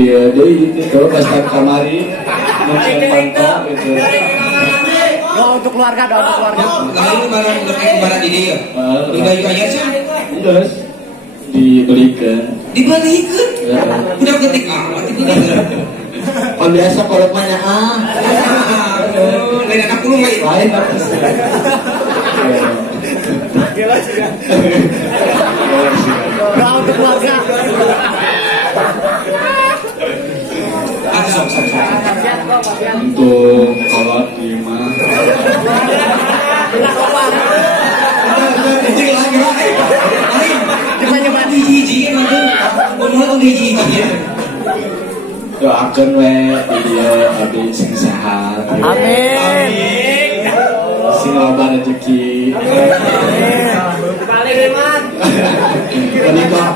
Iya, jadi itu pas kamari mungkin pantau gitu. Doa untuk keluarga, doa untuk keluarga. Lalu barang ini ya. Di baju aja sih. Terus dibelikan. Udah ketik amat itu. Oh biasa kalau banyak Lain anak lu nggak? lain Doa untuk keluarga. Sok. untuk kolot di mana? Doakan we dia habis sing sehat. Amin. Sing loba rezeki. Paling iman. Menikah.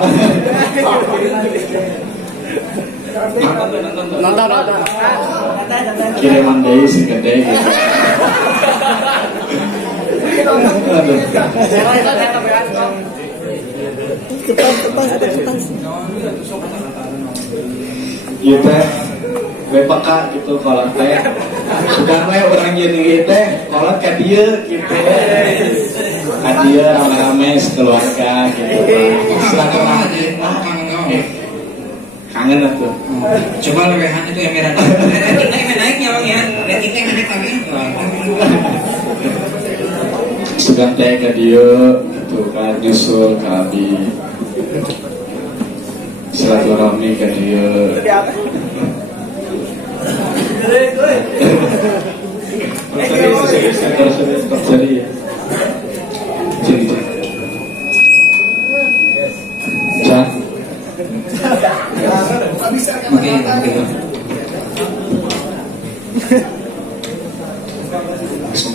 Nonton. Kiriman deui sing gede gitu. Iya teh, we peka gitu kalau teh, bukan we orang jadi teh, kalau ke dia gitu, ke dia rame-rame sekeluarga gitu, silaturahmi, kangen tuh. Coba lewehan itu emeran. Ratingnya naiknya bang ya, ratingnya naik kami. Sugan teh ke dia, gitu kan nyusul ke abi. Silaturahmi ke dia.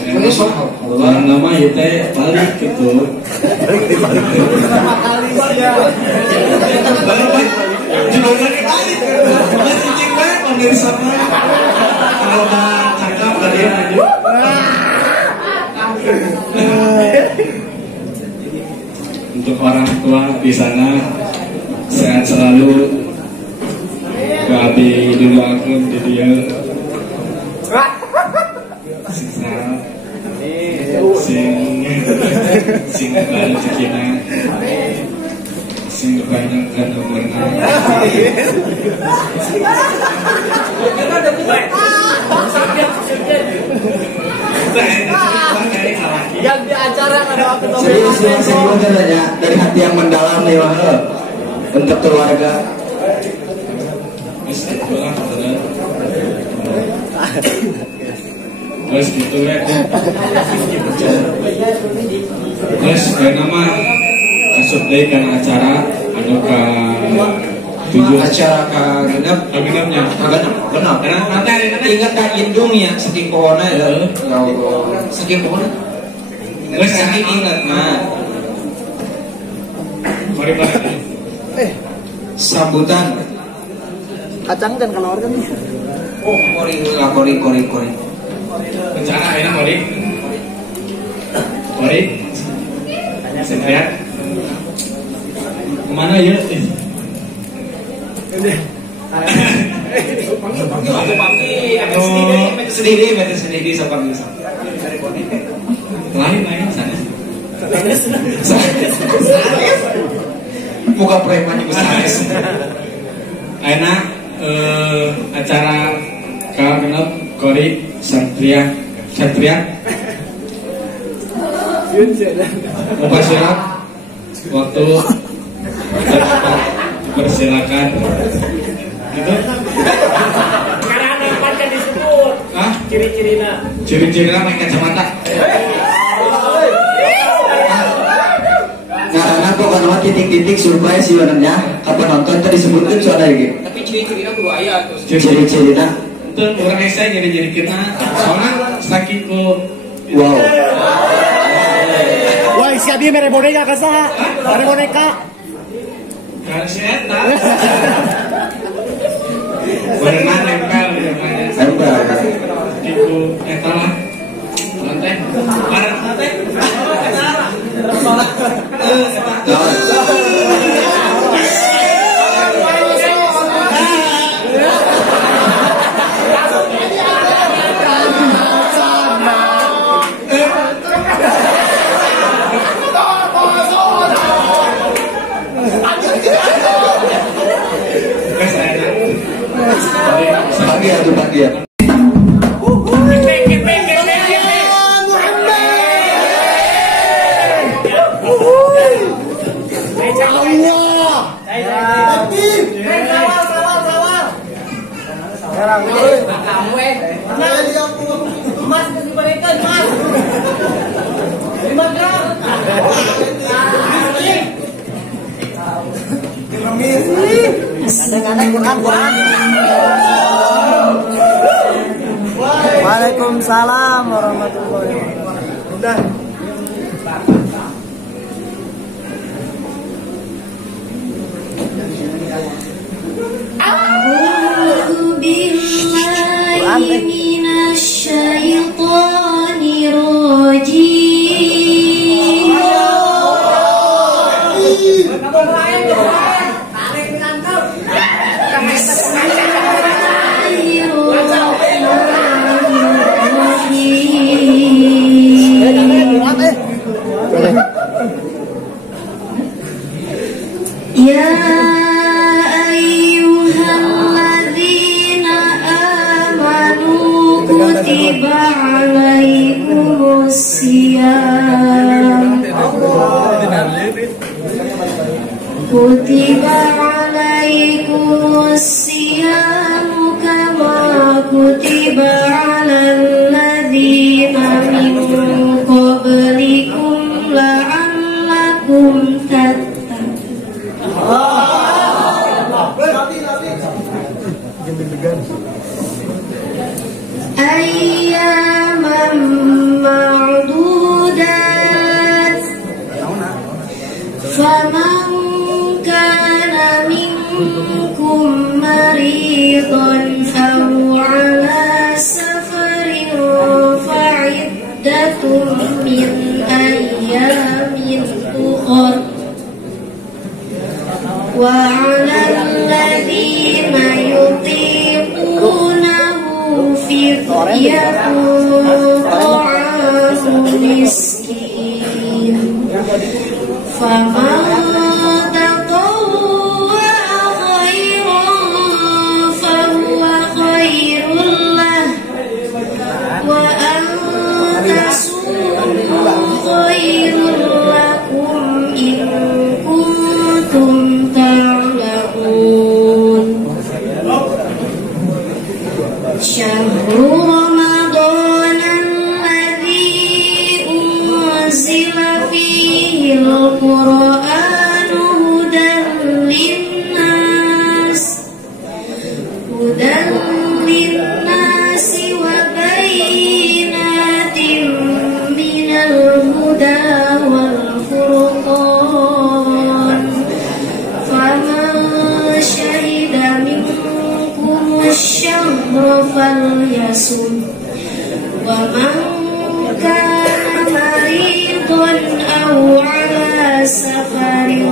Jadi nama itu balik gitu. Untuk orang tua di sana sehat selalu. Abi dulu aku di dia. Sing baru cekina, sing banyak kan umurnya. Yang di acara ada waktu Serius katanya dari hati yang mendalam nih wah untuk keluarga. Terus gitu ya. Terus nama kasut deh kan acara anu ka tujuh Acara genapnya genap. Nanti ingat kan indung ya saking pohonnya ya. Saking pohonnya. Terus saking ingat mah. Mari Sambutan. Kacang dan kelor kan. Oh, kori. Rencana enak Kori. Sehat. Kemana ya? Sendiri sama bisa. Lain sana. Muka preman juga sanes. Enak acara kenal Kori Satria Mubasyirat waktu persilakan gitu. Karena apa kan disebut? Hah? Ciri-cirinya main kacamata. Karena kok kan titik-titik survei sih warnanya kapan nonton tadi disebutkan soalnya gitu. Tapi ciri-cirinya kudu aya terus. Ciri-cirinya Itu orang saya jadi kita soalnya sakit ku. wow. Wah, si Abi mere boneka ka sa? Mere boneka. Karena saya tak. Berenang nempel di rumahnya. Nempel. Ibu etalah lantai. Barang lantai. Pagi atau pagi ya. Waalaikumsalam warahmatullahi wabarakatuh. A'udzu billahi minasy syaithanir rajim. Ya ayyuhalladzina amanu kutiba alaikumus syiyam kama kutiba alal ladzina min qablikum la'allakum tattaqun. Ayyaman ma'dudat faman kana minkum maridan aw ala safarin fa'iddatun min ayyamin ukhra wa 'alal ladzina yutiqunahu fidyatun ta'amu miskin faman tatawwa'a khairan fahuwa khairul lah wa an tasumu khairul lakum in kuntum ta'lamun. Syahrul Ramadan alladzi unzila fihi al-Qur'an hudan linnasi wa bayyinatin minal huda wal furqan faman syahida minkum asy-syahra falyasum wa man kana maridan aw ala safarin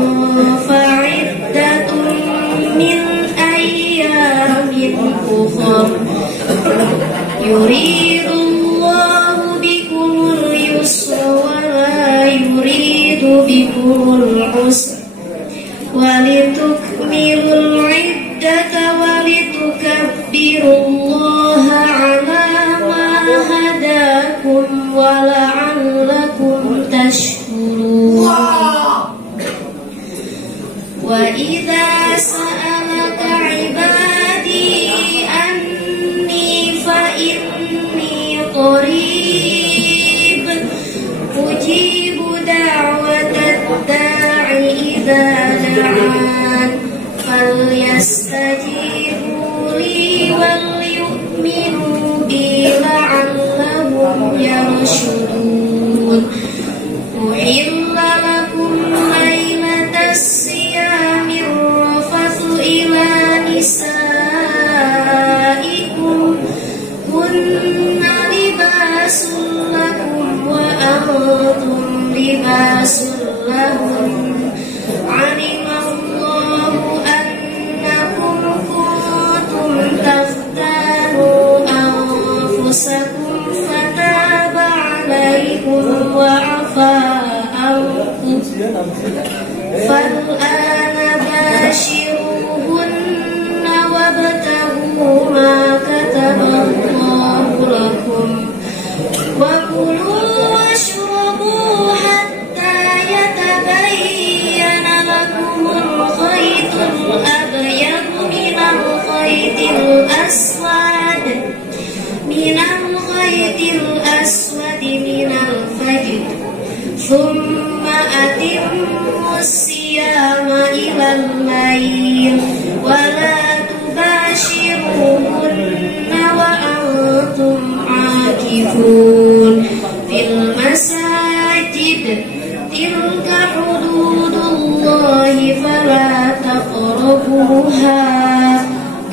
fa'iddatun min ayyamin ukhra yuridullahu bikumul yusra wa la yuridu bikumul usra walitukmilul iddata walitukabbirullaha ala ma hadakum wa la'allakum tashkurun. Wa idza sa'alaka ibadi anni fa inni qarib ujibu da'watad da'i idza da'an falyastajibu li wal yu'minu bi la'allahum yarshudun. Uhilla lakum laylatas siyamir rafathu ila nisaikum kunna libasul lakum wa antum libasul lahum. Alimallahu annakum kuntum taftanu anfusakum fataba ثم أتموا الصيام إلى الليل ولا تباشروهن وأنتم عاكفون في المساجد تلك حدود الله فلا تقربوها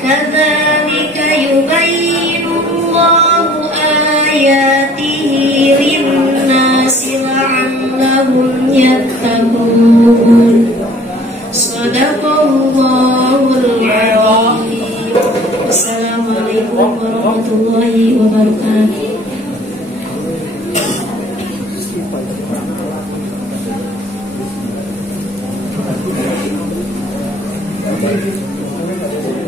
كذلك يبين الله آياته للناس لعلهم يتقون صدق الله العظيم. Assalamualaikum warahmatullahi wabarakatuh. Thank you.